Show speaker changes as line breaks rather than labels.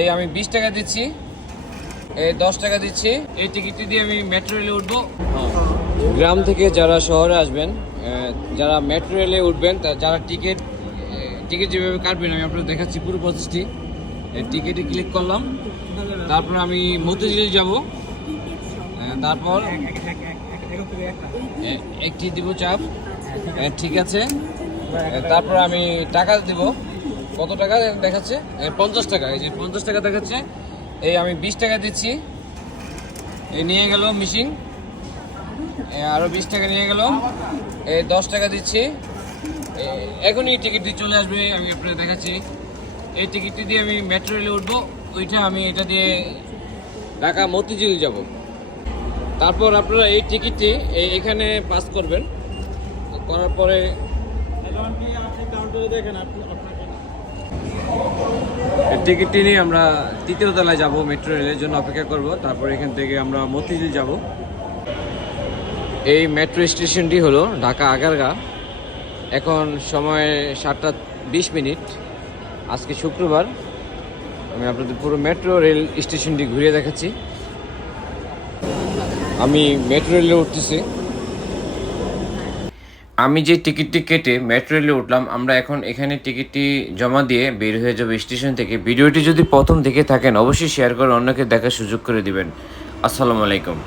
এই আমি বিশ টাকা দিচ্ছি। এই দশ টাকা দিচ্ছি। এই টিকিটটি দিয়ে আমি মেট্রো রেলে উঠবো। গ্রাম থেকে যারা শহরে আসবেন যারা মেট্রো রেলে উঠবেন যারা টিকিট টিকিট যেভাবে কাটবেন আমি আপনাদের দেখাচ্ছি পুরো প্রসেসটি টিকিটে ক্লিক করলাম। তারপর আমি মতিঝিল যাব। তারপর একটি দিব চাপ। ঠিক আছে। তারপর আমি টাকা দেব। কত টাকা দেখাচ্ছে? পঞ্চাশ টাকা, এই যে পঞ্চাশ টাকা দেখাচ্ছে। এই আমি বিশ টাকা দিচ্ছি। এই নিয়ে গেল মিশিং আরও বিশ টাকা নিয়ে গেল। এই দশ টাকা দিচ্ছি। এখনই টিকিটটি চলে আসবে, আমি আপনাকে দেখাচ্ছি। এই টিকিটটি দিয়ে আমি মেট্রো রেলে উঠবো। ওইটা আমি এটা দিয়ে ঢাকা মতিঝিল যাব। তারপর আপনারা এই টিকিটটি এখানে পাস করবেন। করার পরে এই টিকিটটি নিয়ে আমরা তৃতীয় তলায় যাব, মেট্রো রেলের জন্য অপেক্ষা করব। তারপর এখান থেকে আমরা মতিঝিল যাব। এই মেট্রো স্টেশনটি হলো ঢাকা আগারগা। এখন সময় সাতটা বিশ মিনিট। আজকে শুক্রবার। আমি আপনাদের পুরো মেট্রো রেল স্টেশনটি ঘুরিয়ে দেখাচ্ছি। আমি মেট্রো রেলে উঠতেছি। আমি যে টিকিটটি কেটে মেট্রো রেলে উঠলাম, আমরা এখন এখানে টিকিটটি জমা দিয়ে বের হয়ে যাব স্টেশন থেকে। ভিডিওটি যদি প্রথম দেখে থাকেন, অবশ্যই শেয়ার করে অন্যকে দেখার সুযোগ করে দিবেন। আসসালামু আলাইকুম।